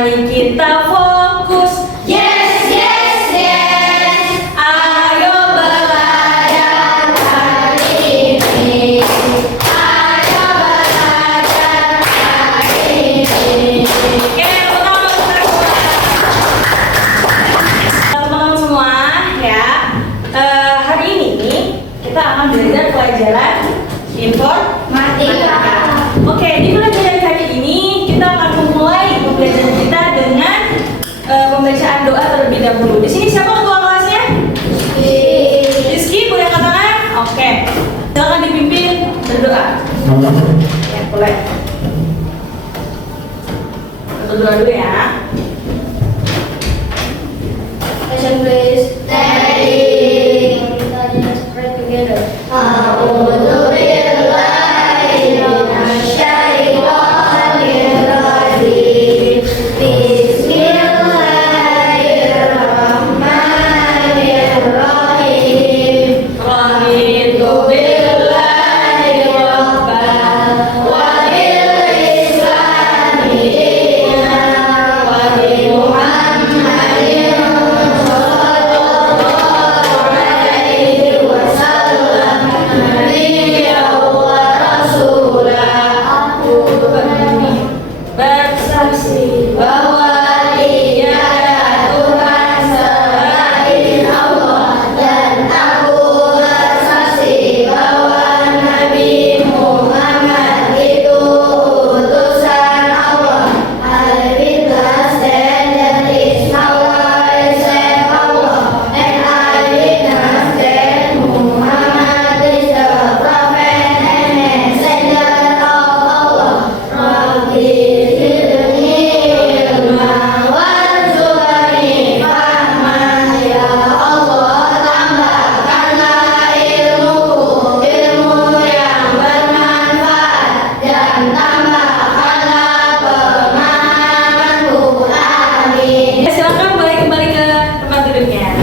Mari kita fokus. Yes, yes, yes. Ayo belajar hari ini. Ayo belajar hari ini. Oke, teman-teman semua ya. Hari ini kita akan belajar pelajaran informatika. Oke, di pelajaran kali ini kita akan memulai pembelajaran kita dengan pembacaan doa terlebih dahulu. Di sini siapa ketua kelasnya? Rizky, boleh angkat tangan? Oke, silakan dipimpin berdoa. Ya, boleh. Berdoa dulu ya. Attention please. Steady. Let's pray together. Bersaksi bahwa tiada Tuhan selain Allah, Dan aku bersaksi bahwa Nabi Muhammad itu utusan Allah. I witness that there is no one except Allah, and I witness that Muhammad is the prophet and messenger of Allah. Rabbi silakan boleh kembali ke tempat duduknya.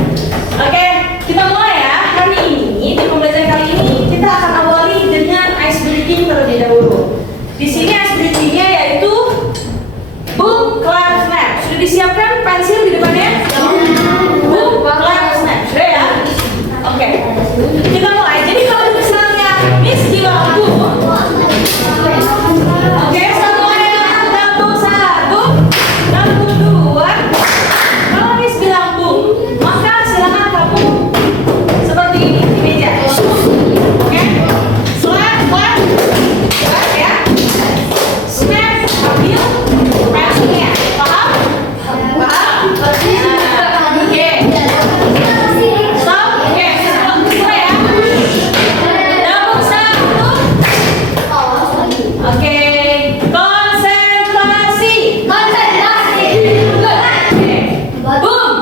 Oke, kita mulai ya. Hari ini di pembelajaran kali ini kita akan awali dengan ice breaking terlebih dahulu. Di sini ice breakingnya yaitu boom, clap, snap. Sudah disiapkan pensil di depannya? Boom, clap, snap. Sudah ya? Oke, kita mulai. Jadi kalau misalnya Miss bilang boom, oke, semuanya gabung satu, gabung dua. Kalau Miss bilang boom, maka silakan kamu seperti ini di meja. Oke, slap, clap, clap ya. Snap, ambil, pressnya. Paham? Paham? Oke. Stop. Oke, mulai ya. Gabung satu. Oke, konsentrasi. Oke, boom.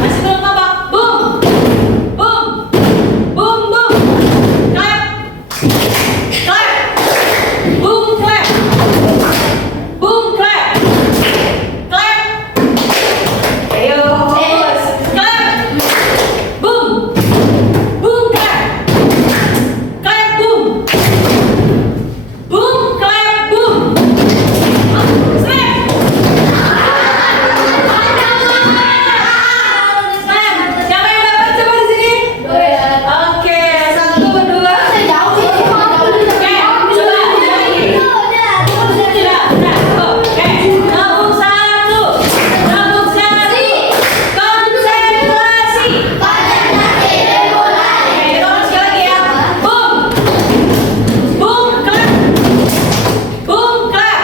Masih belum kompak. Boom, boom, boom, boom. Clap, clap, boom, clap, boom, clap, clap. Ayo, clap, boom, boom, clap, clap, boom. Boom, clap, boom. Snap. Snap. Siapa yang dapat coba di sini? Oke, satu, dua. Oke, coba lagi. Tidak, benar. Oke, gabung satu. Gabung satu. Konsentrasi. Oke, tolong sekali lagi ya. Boom. Boom, clap. Boom, clap.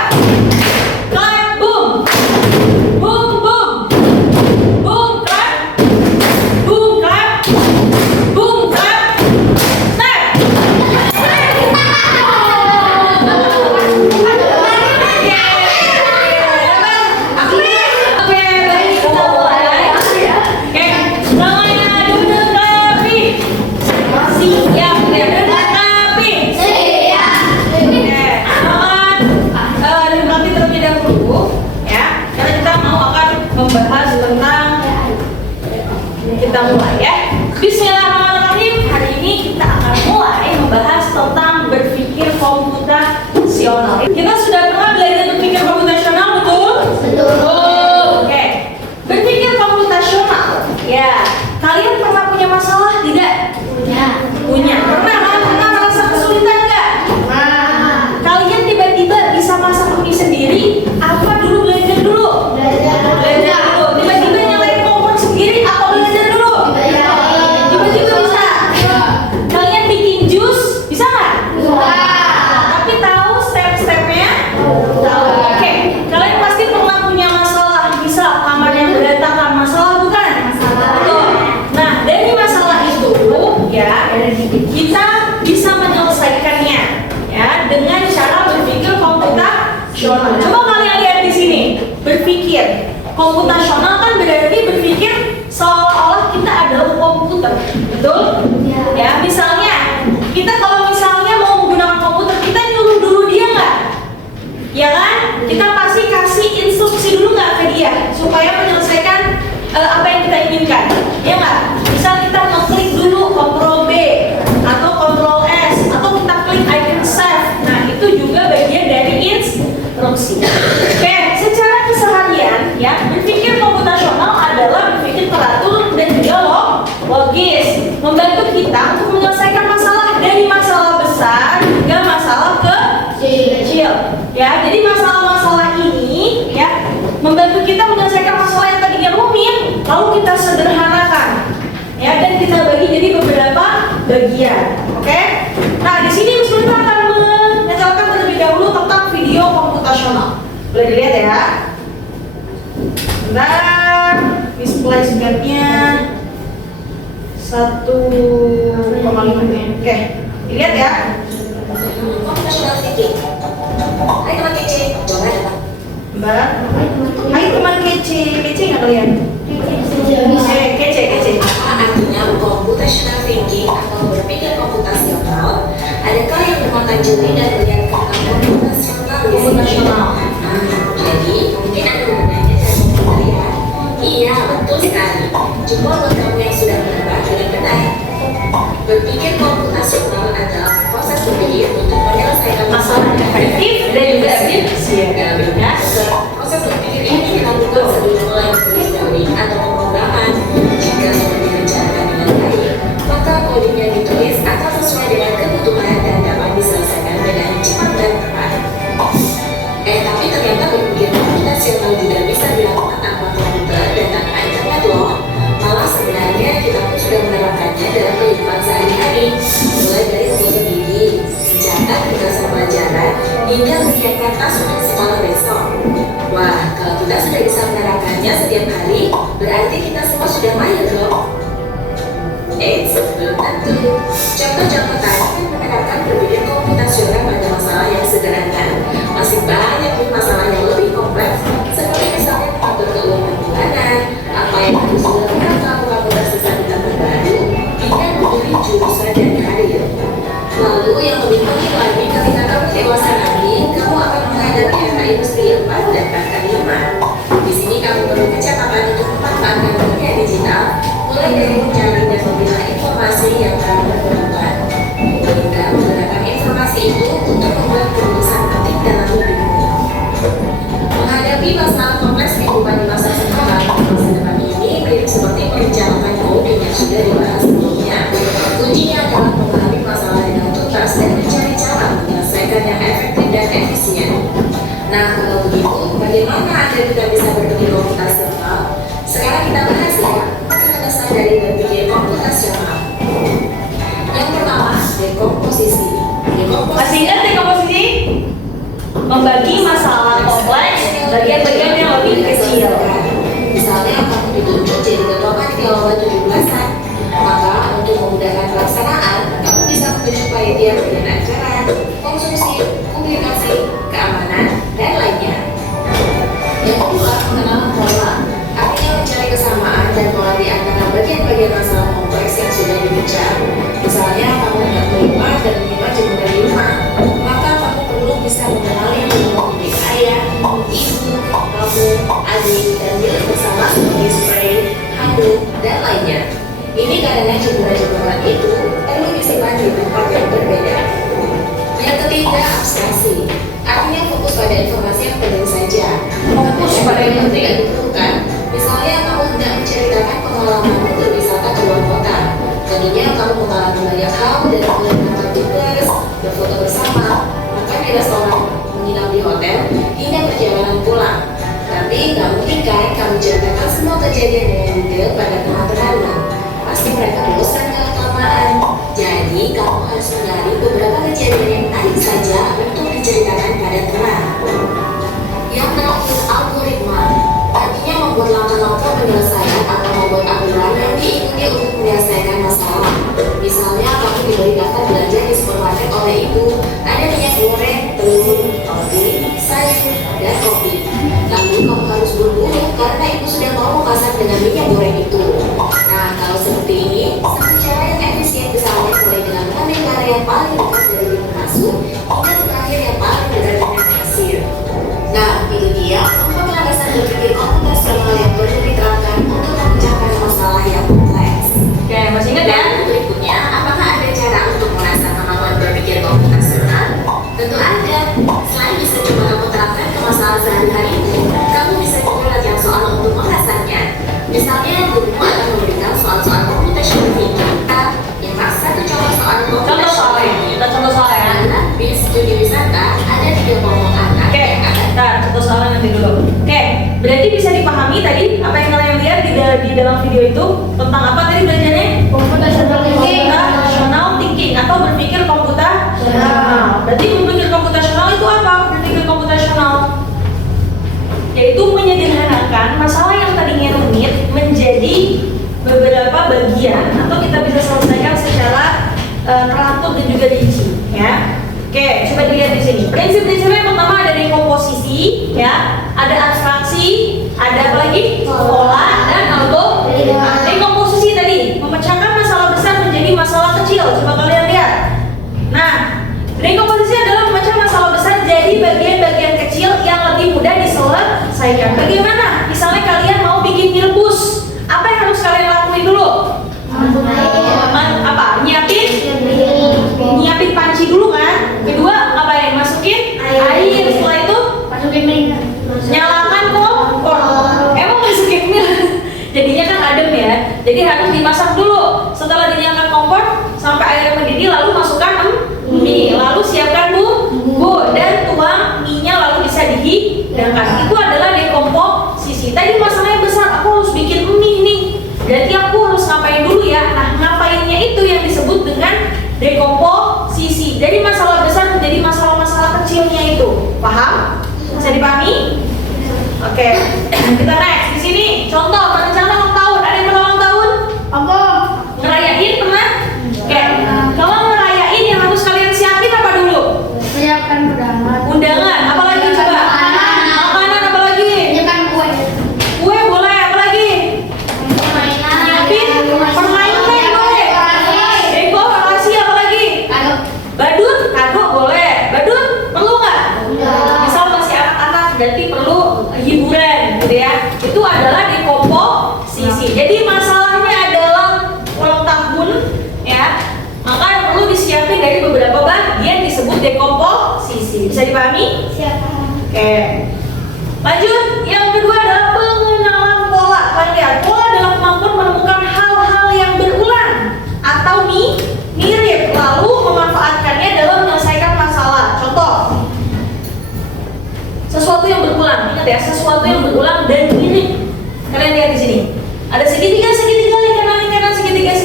Clap, boom. Boom, boom. Boom, clap. Boom, clap. Boom, clap. Snap. Oke, baik, kita mulai. Oke, semuanya duduk rapi. Siap, duduk rapi. Oke, selamat rapi terlebih dahulu ya, karena kita akan membahas tentang, kita mulai ya. Bismillahirrahmanirrahim. Hari ini kita akan mulai membahas tentang berpikir komputasional. Kita sudah pernah belajar berpikir komputasional, betul? Komputasional kan berarti berpikir seolah-olah kita adalah komputer, betul? Ya, misalnya kita kalau misalnya mau menggunakan komputer, kita nyuruh dulu dia nggak? Ya kan? Kita pasti kasih instruksi dulu nggak ke dia supaya menyelesaikan apa yang kita inginkan, ya nggak? Misal kita ngeklik dulu Ctrl B atau Ctrl S atau kita klik icon save. Nah, itu juga bagian dari instruksi. Oke, secara keseharian ya, berpikir komputasional adalah berpikir teratur dan juga logis, membantu kita untuk menyelesaikan masalah dari masalah besar hingga masalah kecil. Ya, jadi masalah-masalah ini ya membantu kita menyelesaikan masalah yang tadinya rumit, lalu kita sederhanakan. Ya, dan kita bagi jadi beberapa bagian. Oke? Nah, di sini Miss Luna akan menjelaskan terlebih dahulu tentang video komputasional. Boleh dilihat ya. Bentar, Miss flashback-nya 1,5 nya. Oke, dilihat ya. Komputasional thinking. Hai teman kece, jangan apa? Mbak, hai teman kece, kece nggak kalian? Kece. Apa artinya computational thinking atau berpikir komputasional? Adakah yang bermakan jeli dan melihat kata komputasional? Jadi mungkin Anda bertanya dan bertanya, iya betul sekali. Cuma buat kamu yang sudah menebak dengan benar. Berpikir komputasional adalah proses berpikir untuk menyelesaikan Masalah efektif dan juga efisien. Ya, proses berpikir ini dilakukan sebelum mulai menulis teori atau pemrograman. Jika sudah direncanakan dengan baik, maka kodenya ditulis akan sesuai dengan kebutuhan dan dapat diselesaikan dengan cepat dan tepat. Tapi ternyata berpikir komputasional juga bisa dilakukan tanpa komputer dan tanpa internet loh. Malah sebenarnya kita pun sudah menerapkannya dalam kehidupan sehari-hari, mulai dari membuat gigi, mencatat tugasan pelajaran, hingga menyiapkan tas untuk sekolah besok. Wah, kalau kita sudah bisa menerapkannya setiap hari, berarti kita semua sudah mahir loh. Belum tentu. Contoh-contoh tadi menerapkan berpikir komputasional pada masalah yang sederhana. Masih banyak nih masalah yang lebih kompleks, seperti misalnya mengatur keuangan bulanan, apa yang harus dilakukan kalau kamu tersesat di tempat baru, hingga memilih jurusan dan karir. Lalu yang lebih penting lagi, ketika kamu dewasa nanti, kamu akan menghadapi era industri 4 dan bahkan 5. Di sini kamu perlu kecakapan untuk memanfaatkan dunia digital, mulai dari mencari dan memilah informasi yang kamu perlukan, hingga menggunakan informasi itu untuk membuat keputusan penting dalam hidupmu. Menghadapi masalah kompleks kehidupan di masa sekarang dan masa depan ini mirip seperti merencanakan coding yang sudah dibahas sebelumnya. Kuncinya adalah memahami masalah dengan tuntas dan mencari cara menyelesaikan yang efektif dan efisien. Nah, kalau begitu, bagaimana Anda juga bisa berpikir komputasional? Sekarang kita bahas ya, dasar dari berpikir komputasional. Yang pertama, dekomposisi. Masih ingat dekomposisi? Membagi masalah kompleks bagian-bagian yang lebih kecil. Misalnya kamu ditunjuk jadi ketua panitia lomba 17-an, maka untuk memudahkan pelaksanaan, kamu bisa membentuk panitia dengan acara, konsumsi, publikasi, keamanan, dan lainnya. Yang kedua, pengenalan pola. Artinya mencari kesamaan dan pola di antara bagian-bagian masalah kompleks yang sudah dibicarakan. Misalnya kamu hendak menyimpan dan menyimpan jemuran di rumah, maka kamu perlu bisa mengenali jemuran ayah, ibu, kamu, adik, dan milik bersama seperti spray, handuk, dan lainnya. Ini karena jemuran-jemuran itu perlu disimpan di tempat yang berbeda. Yang ketiga, abstraksi. Artinya fokus pada informasi yang penting saja. Fokus pada yang penting yang diperlukan. Misalnya kamu hendak menceritakan pengalamanmu berwisata ke luar kota. Tadinya kamu mengalami banyak hal dari mulai menonton tugas, berfoto bersama, makan di restoran, menginap di hotel, hingga perjalanan pulang. Tapi nggak mungkin kan kamu ceritakan semua kejadian dengan detail pada teman-temanmu. Pasti mereka bosan kalau kelamaan. Jadi kamu harus mencari beberapa kejadian yang menarik saja untuk diceritakan pada teman. Yang terakhir, algoritma. Artinya membuat langkah-langkah penyelesaian atau membuat aturan yang diikuti untuk menyelesaikan masalah. Misalnya kamu diberi daftar belanja di supermarket oleh ibu, ada minyak goreng, telur, roti, sayur, dan kopi. Lalu kamu harus berburu karena ibu sudah mau memasak dengan minyak goreng itu. Nah, kalau seperti ini, satu cara yang efisien bisa mulai dengan mengambil cara yang paling dekat dari pintu masuk hingga terakhir yang paling dekat dengan kasir. Nah, itu dia 4 landasan berpikir komputasional yang perlu diterapkan untuk memecahkan masalah yang kompleks. Oke, masih ingat ya? Dan berikutnya, apakah ada cara untuk mengasah kemampuan berpikir komputasional? Tentu ada. Selain bisa coba kamu terapkan ke masalah sehari-hari, kamu bisa juga latihan soal untuk mengasahnya. Misalnya, gurumu akan memberikan soal-soal computational thinking yang satu contoh soal Contoh soalnya, kita contoh soalnya ya. Karena bis studi wisata ada 3 kelompok anak Oke, yang akan ntar contoh soalnya nanti dulu. Oke, berarti bisa dipahami tadi apa yang kalian lihat di dalam video itu tentang apa tadi belajarnya? Computational thinking atau berpikir komputasional. Berarti berpikir komputasional itu apa? Berpikir komputasional yaitu menyederhanakan masalah yang tadinya rumit menjadi beberapa bagian atau kita bisa selesaikan secara teratur dan juga rinci, ya. Oke, coba dilihat di sini. Prinsip-prinsipnya yang pertama ada dekomposisi, ya, ada abstraksi, ada apa lagi? Pola dan auto. Dekomposisi tadi memecahkan masalah besar menjadi masalah kecil. Coba kalian lihat. Nah, dekomposisi adalah memecah masalah besar jadi bagian-bagian kecil yang lebih mudah diselesaikan. Bagaimana? Misalnya kalian mau bikin mie rebus, apa yang harus kalian lakuin dulu? Apa? Nyiapin panci dulu kan? Kedua, ngapain? Masukin air. Setelah itu nyalakan kompor. Emang masukin mie? Jadinya kan adem ya. Jadi harus dimasak dulu. Setelah dinyalakan kompor sampai airnya mendidih, lalu masukkan mie. Lalu siapkan bumbu dan tuang mie-nya lalu bisa dihidangkan. Itu adalah dekomposisi. Tadi masalahnya besar, aku harus bikin mie nih. Berarti aku harus ngapain dulu ya? Nah, ngapainnya itu yang disebut dengan dekomposisi. Jadi masalah besar menjadi masalah-masalah kecilnya itu. Paham? Bisa dipahami? Oke. Kita next di sini. Contoh rencana ulang tahun. Ada yang pernah ulang tahun? Ngerayain pernah? Oke. Kalau ngerayain yang harus kalian siapin apa dulu? Undangan. Apa lagi coba? Makanan apa lagi? Kue boleh. Apa lagi? Nyiapin permainan boleh. Dekorasi apa lagi? Badut, kado boleh. Badut perlu nggak? Misal masih anak-anak, berarti perlu hiburan, gitu ya. Itu adalah dekomposisi. Jadi masalahnya adalah ulang tahun, ya. Maka perlu disiapin dari beberapa bagian disebut dekomposisi. Bisa dipahami? Oke. Lanjut, yang kedua adalah pengenalan pola. Kalian lihat, pola adalah kemampuan menemukan hal-hal yang berulang atau mirip, lalu memanfaatkannya dalam menyelesaikan masalah. Contoh, sesuatu yang berulang. Ingat ya, sesuatu yang berulang dan mirip. Kalian lihat di sini. Ada segitiga, lingkaran, segitiga,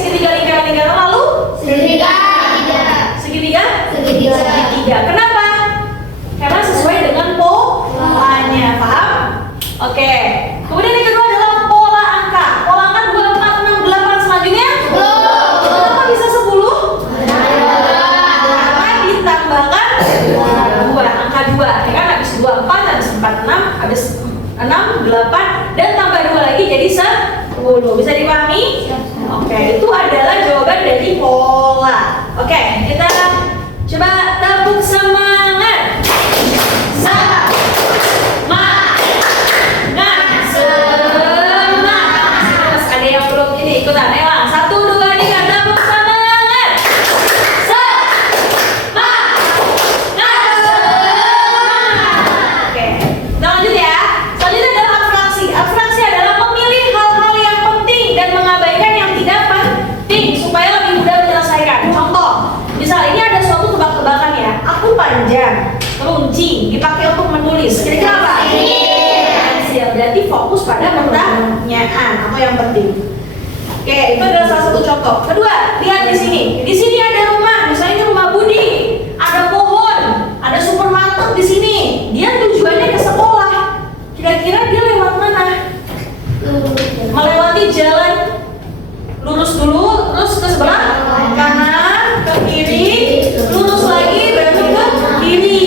lalu segitiga. Kenapa? Karena sesuai dengan polanya, paham? Oke. Kemudian yang kedua adalah pola angka. Pola angka 2, 4, 6, 8 selanjutnya. Kenapa bisa 10? Karena ditambahkan 2, angka 2. Ya kan, habis 2, 4, habis 4, 6, habis 6, 8, dan tambah 2 lagi jadi 10. Bisa dipahami? Oke, itu adalah jawaban dari pola. Oke, kita coba tepuk semangat. Semangat. Ada yang belum ini ikutan, ayo 1, 2, 3, tepuk semangat. Oke, kita lanjut ya. Selanjutnya adalah abstraksi. Abstraksi adalah memilih hal-hal yang penting dan mengabaikan yang tidak penting supaya lebih mudah menyelesaikan. Contoh, misal ini ada suatu tebak-tebakan ya. Aku panjang, runcing, dipakai untuk menulis. Kira-kira apa? Pensil. Berarti fokus pada pertanyaan atau yang penting. Oke, itu adalah salah satu contoh. Kedua, lihat di sini. Di sini ada rumah, misalnya ini rumah Budi. Ada pohon, ada supermarket di sini. Dia tujuannya ke sekolah. Kira-kira dia lewat mana? Melewati jalan lurus dulu, terus ke sebelah kanan, ke kiri, lurus lagi, baru ke kiri.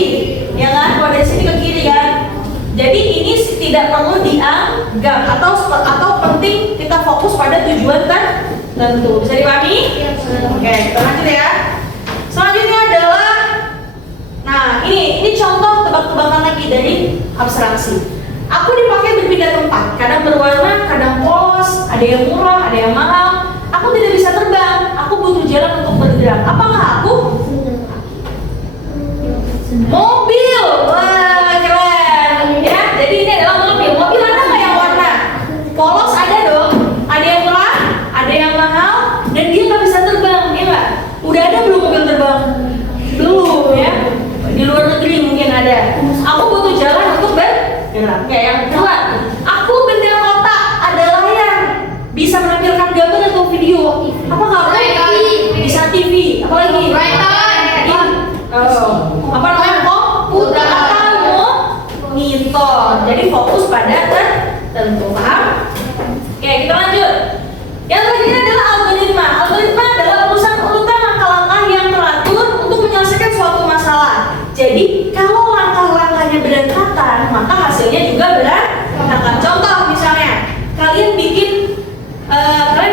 Ya kan? Kalau dari sini ke kiri kan. Jadi ini tidak tidak perlu dianggap atau penting kita fokus pada tujuan tertentu. Bisa dipahami? Oke, kita lanjut ya. Selanjutnya adalah, nah ini contoh tebak-tebakan lagi dari abstraksi. Aku dipakai berpindah tempat, kadang berwarna, kadang polos, ada yang murah, ada yang mahal. Aku tidak bisa terbang, aku butuh jalan untuk bergerak. Apakah aku? Mobil. Wah, keren. Ya, jadi ini adalah mobil. Mobil ada nggak yang warna? Polos ada dong. Ada yang murah, ada yang mahal, dan dia nggak bisa terbang, ya nggak? Udah ada belum mobil terbang? Belum ya. Di luar negeri mungkin ada. Aku butuh jalan untuk bergerak. Kayak yang kedua, aku bendera kotak, ada layar, bisa menampilkan gambar atau video. Apakah aku? Bisa TV. Apalagi? Apa namanya? Komputer atau monitor. Jadi fokus pada tertentu, paham? Oke, kita lanjut. Yang terakhir adalah algoritma. Algoritma adalah urutan langkah-langkah yang teratur untuk menyelesaikan suatu masalah. Jadi kalau langkah-langkahnya berantakan, maka hasilnya juga berantakan. Contoh misalnya, kalian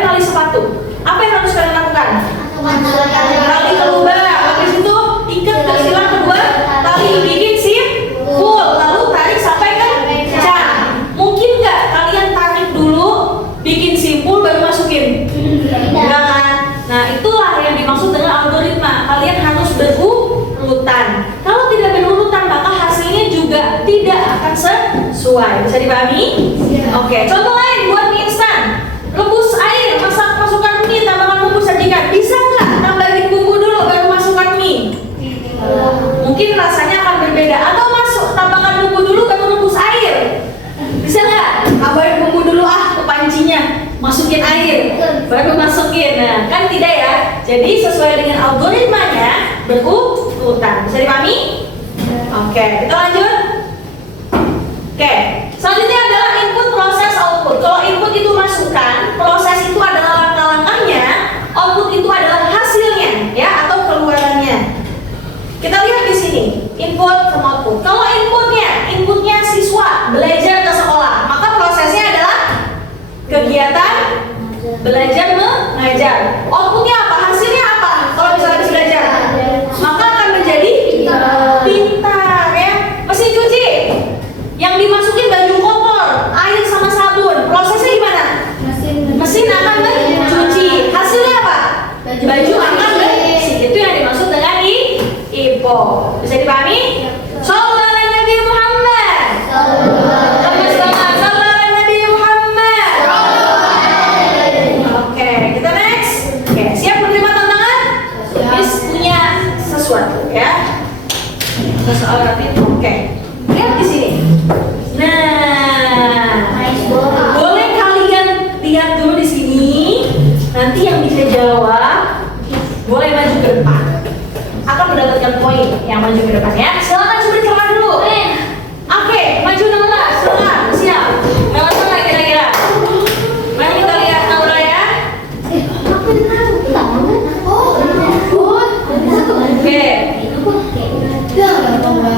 tali sepatu. Apa yang harus kalian lakukan? Tali ke lubang, habis itu ikat ke silang kedua, tali bikin simpul, lalu tarik sampai ke pecah. Mungkin nggak kalian tarik dulu, bikin simpul baru masukin? Enggak kan? Nah itulah yang dimaksud dengan algoritma. Kalian harus berurutan. Kalau tidak berurutan, maka hasilnya juga tidak akan sesuai. Bisa dipahami? Oke, contoh lain buat mie instan. Rebus air, masukkan mie, tambahkan bumbu sajikan. Bisa nggak tambahin bumbu dulu baru masukkan mie? Mungkin rasanya akan berbeda. Atau tambahkan bumbu dulu baru rebus air. Bisa nggak? Tambahin bumbu dulu ke pancinya, masukin air, baru masukin. Nah, kan tidak ya. Jadi sesuai dengan algoritmanya berurutan. Bisa dipahami? Oke, kita lanjut. Oke, selanjutnya adalah input, proses, output. Kalau input itu masukan, proses itu adalah langkah-langkahnya, output itu adalah hasilnya, ya, atau keluarannya. Kita lihat di sini, input sama output. Kalau inputnya siswa belajar ke sekolah, maka prosesnya adalah kegiatan belajar mengajar. Outputnya apa? Hasilnya apa? Kalau misalnya habis belajar, maka akan menjadi pintar, ya. Mesin cuci yang dimasukin baju kotor, air sama sabun, prosesnya gimana? Mesin akan mencuci. Hasilnya apa? Baju akan bersih. Itu yang dimaksud dengan IPO. Bisa dipahami? Shallallahu alaihi Nabi Muhammad. Sallallahu alaihi Nabi Muhammad. Oke, kita next. Oke, siap menerima tantangan? Miss punya sesuatu, ya. Seseorang itu. Oke. Lihat di sini. Nah, boleh kalian lihat dulu di sini. Nanti yang bisa jawab boleh maju ke depan. Akan mendapatkan poin yang maju ke depan, ya. Silakan coba dicoba dulu. Oke, maju Naura. Silakan. Siap. Naura mana kira-kira? Mari kita lihat Naura, ya. Oke.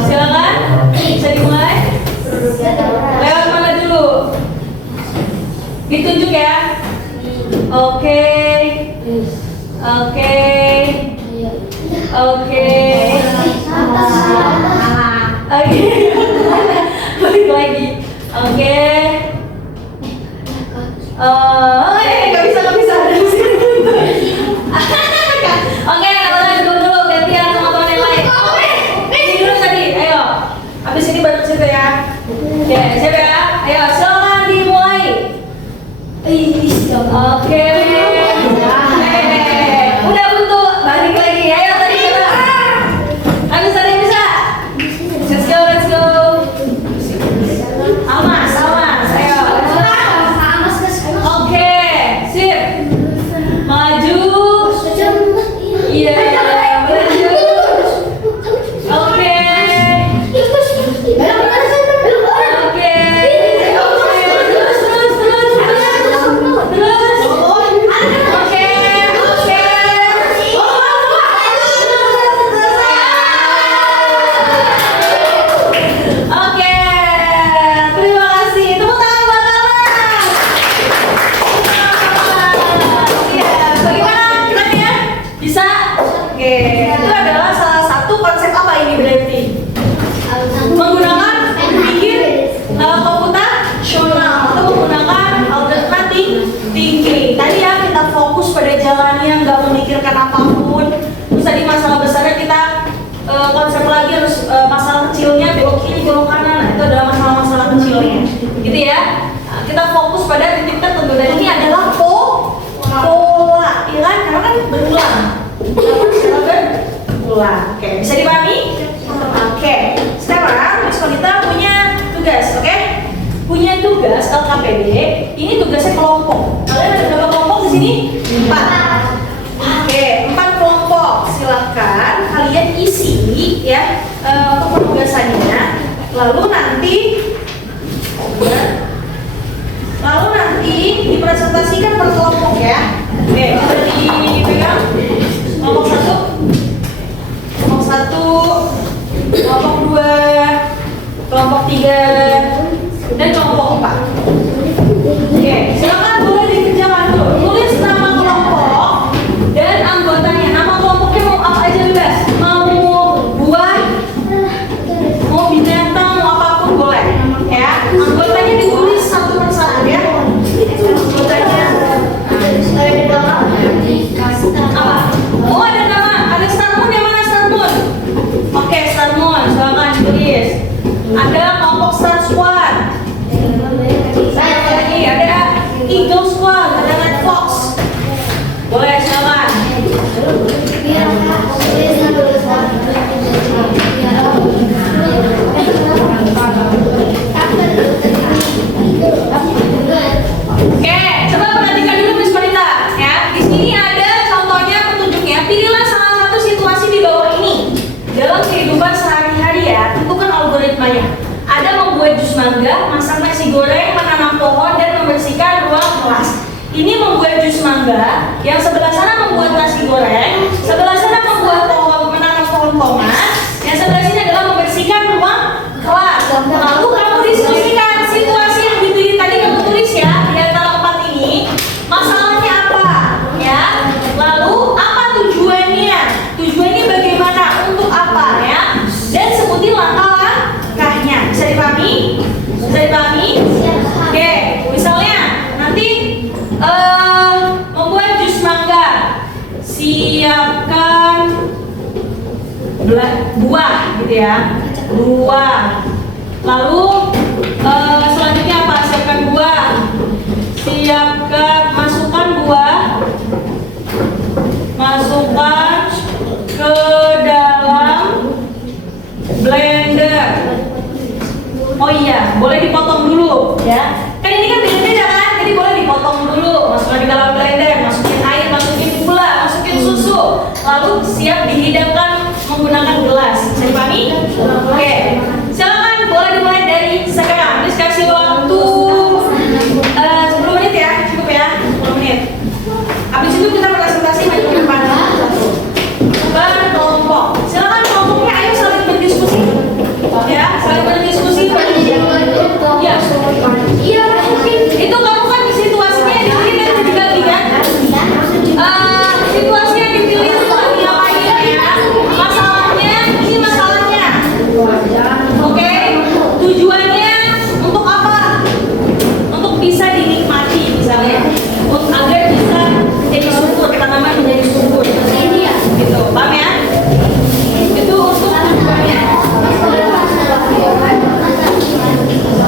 Silakan. Bisa dimulai. Lewat mana dulu? Ditunjuk ya. Oke. Oke. Oke. Oke. Balik lagi. Oke. Nggak bisa. Oke, dulu gantian sama teman yang lain. Ini dulu tadi, ayo. Habis ini baru situ ya. Oke, siap ya. Ayo, silakan dimulai. Oke. Udah buntu, balik lagi. Ayo tadi coba. Habis tadi bisa. Let's go. Almas. Ayo. Oke, sip. Maju. Iya. Maju. Oke. Terus. Nah, kita fokus pada titik tertentu dan ini adalah pola, ya kan? Karena kan berulang. Berulang. Oke, bisa dipahami? Oke. Sekarang Miss Wanita punya tugas, oke? Punya tugas LKPD. Ini tugasnya kelompok. Kalian ada berapa kelompok di sini? 4. Oke, 4 kelompok. Silakan kalian isi ya untuk penugasannya. Lalu nanti dipresentasikan per kelompok ya. Oke, sudah dipegang. Kelompok 1, kelompok 2, kelompok 3, dan kelompok 4. Oke, silakan boleh dikerjakan dulu. Tulis nama kelompok dan anggotanya. Nama kelompoknya mau apa aja bebas. Mau buah, mau binatang, mau apapun boleh. Ya, anggotanya ditulis satu persatu ya. Anggotanya apa? Oh, ada nama, ada Starmoon. Yang mana Starmoon? Oke, Starmoon, silakan tulis. Ada kelompok Star Squad. Lagi ada Eagle Squad, ada Red Fox. Boleh silakan. Oke, coba perhatikan dulu Miss Wanita ya. Di sini ada contohnya petunjuknya. Pilihlah salah satu situasi di bawah ini dalam kehidupan sehari-hari ya. Tentukan algoritmanya. Ada membuat jus mangga, masak nasi goreng, menanam pohon, dan membersihkan ruang kelas. Ini membuat jus mangga, yang sebelah sana membuat nasi goreng, sebelah sana membuat pohon, menanam pohon tomat, yang sebelah sini adalah membersihkan ruang kelas. Lalu kamu diskusikan situasi yang dipilih tadi, kamu tulis ya di antara 4 ini masalahnya apa ya. Lalu apa tujuannya? Tujuannya bagaimana? Untuk apa ya? Dan sebutin langkah-langkahnya. Bisa dipahami? Bisa dipahami? Oke, misalnya nanti membuat jus mangga. Siapkan buah gitu ya. Buah. Lalu selanjutnya apa? Siapkan buah. Masukkan buah. Masukkan ke dalam blender. Oh iya, boleh dipotong dulu ya. Kan ini kan beda-beda kan, jadi boleh dipotong dulu. Masukkan di dalam blender, masukin air, masukin gula, masukin susu. Lalu siap dihidangkan menggunakan gelas. Bisa dipahami? Oke. Silakan boleh dimulai dari sekarang. Terus kasih waktu 10 menit ya, cukup ya, 10 menit. Habis itu kita presentasi maju ke depan. Berkelompok. Silakan kelompoknya ayo saling berdiskusi. Ya, saling berdiskusi. Ya. Iya, itu kamu kan situasinya dipilih dan dibagi kan? Situasi yang dipilih itu lagi ngapain ya? Masalahnya, ini masalahnya. Oke, tujuannya untuk apa? Untuk bisa dinikmati misalnya, untuk agar bisa jadi subur, tanaman menjadi subur. Ini ya, gitu, paham ya? Itu untuk tujuannya.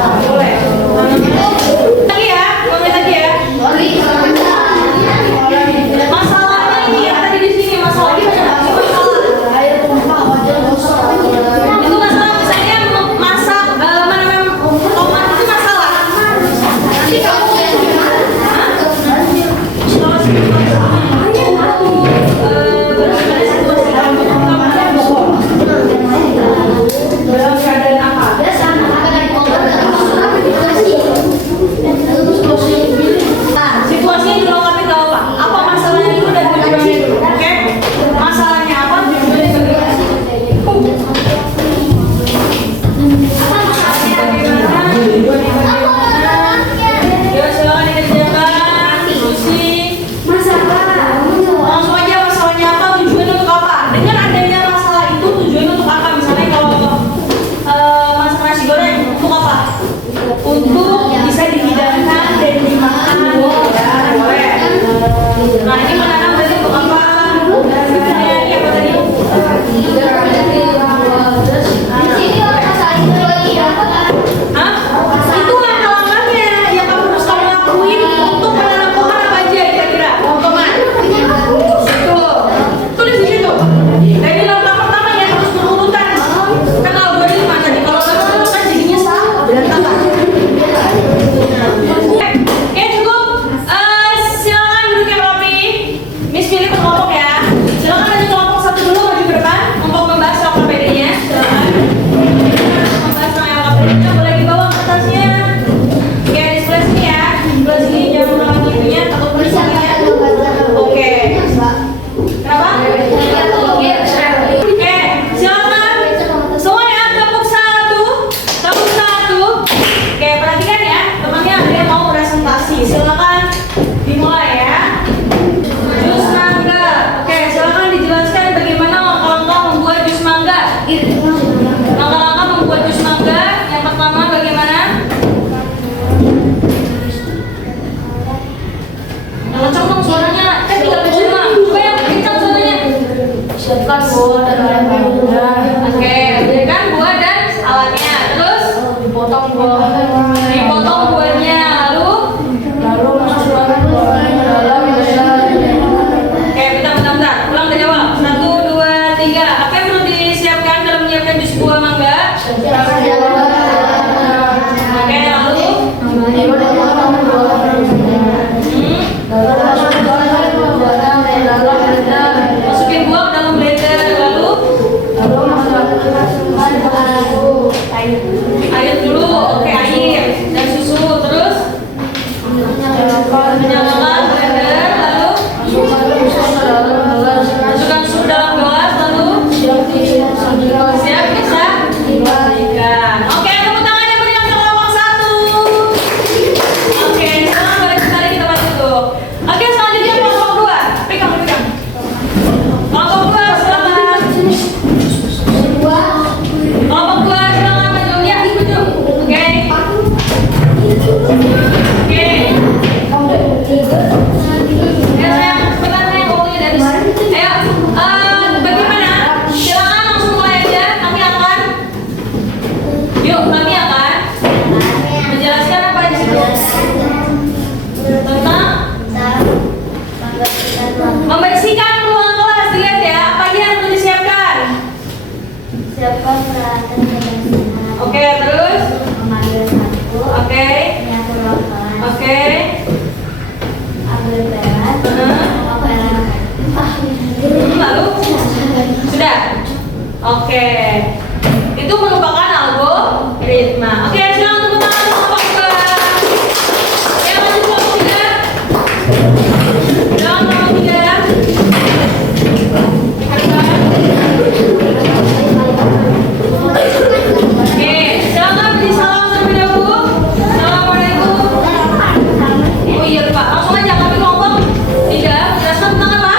Boleh. Lagi ya, boleh lagi ya. Masalahnya ini yang tadi di sini masalahnya itu masalah misalnya masak menanam tomat itu masalah. Nanti kamu dalam keadaan apa? Situasinya dilengkapi gak apa? Apa masalahnya dulu dan tujuannya dulu, oke? Masalahnya apa? Tujuannya bagaimana? Masalahnya bagaimana? Tujuannya bagaimana? Masukin buah ke dalam blender, lalu air dulu, oke air dan susu, terus menyalakan blender, lalu masukkan susu dalam gelas, lalu siap bisa dibagikan. Oke, tepuk tangan yang berikan kelompok 1. Oke, sekarang balik kembali ke tempat duduk. Oke, selanjutnya kelompok 2. Pegang. Kelompok 2 silakan. Kelompok 2 silakan maju. Ya, maju. Oke. Oke. Ya, sayang, sebentar sayang, waktunya dari sini. Ayo, bagaimana? Silakan langsung mulai aja. Kami akan menjelaskan apa di situ tentang membersihkan ruang kelas. Dilihat ya, apa aja yang perlu disiapkan. Siapkan peralatan kebersihan. Oke, terus. Memanggil satu. Oke. Menyapu ruang kelas. Oke. Ambil pelet. Pelet. Lalu sudah. Oke. Itu merupakan algoritma. Oke, silakan tepuk tangan untuk kelompok 2. Yang lanjut kelompok 3. Silakan kelompok 3. Oke, silakan beri salam terlebih dahulu. Assalamualaikum. Oh iya Pak, langsung aja kami kelompok 3. Jelaskan tentang apa?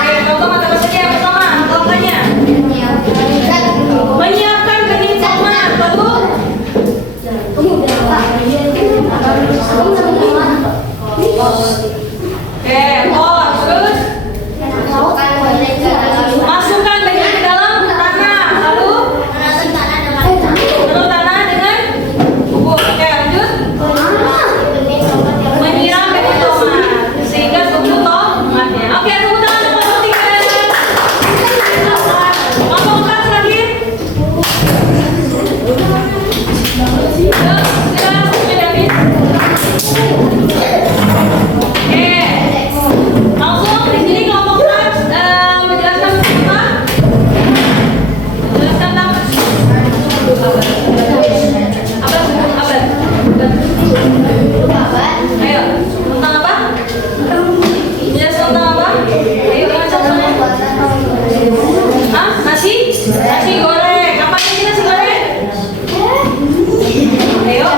Oke, contoh mata bahasanya yang pertama, kelompoknya menyiapkan benih tomat, lalu oke, pot, terus masukkan benih ke dalam tanah, lalu taruh tanah dengan bubuk. Oke, lanjut. Menyiram benih tomat sehingga tumbuh tomatnya. Oke, tepuk tangan untuk kelompok 3. Kelompok 4 terakhir. Sudah, David. Oke, langsung di sini kelompok 4 menjelaskan tentang apa? Menjelaskan tentang abad. Ayo, tentang apa? Menjelaskan tentang apa? Ayo, baca soalnya. Hah? Nasi? Nasi goreng. Apa ini nasi goreng? Ayo.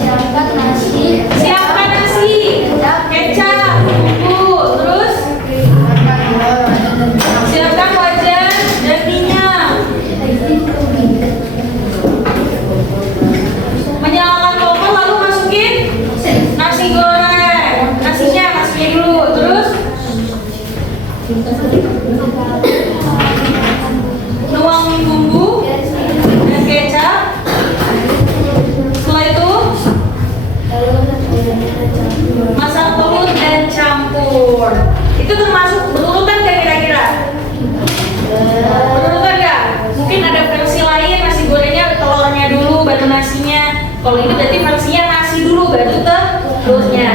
Siapkan nasi. Siapkan nasi, kecap, bumbu, terus siapkan wajan dan minyak. Menyalakan kompor lalu masukin nasi goreng. Nasinya masukin dulu, terus tuangin bumbu dan kecap. Setelah itu masak telur dan campur. Itu termasuk berurutan gak kira-kira? Berurutan gak? Mungkin ada versi lain nasi gorengnya telurnya dulu baru nasinya. Kalau ini berarti versinya nasi dulu baru telurnya.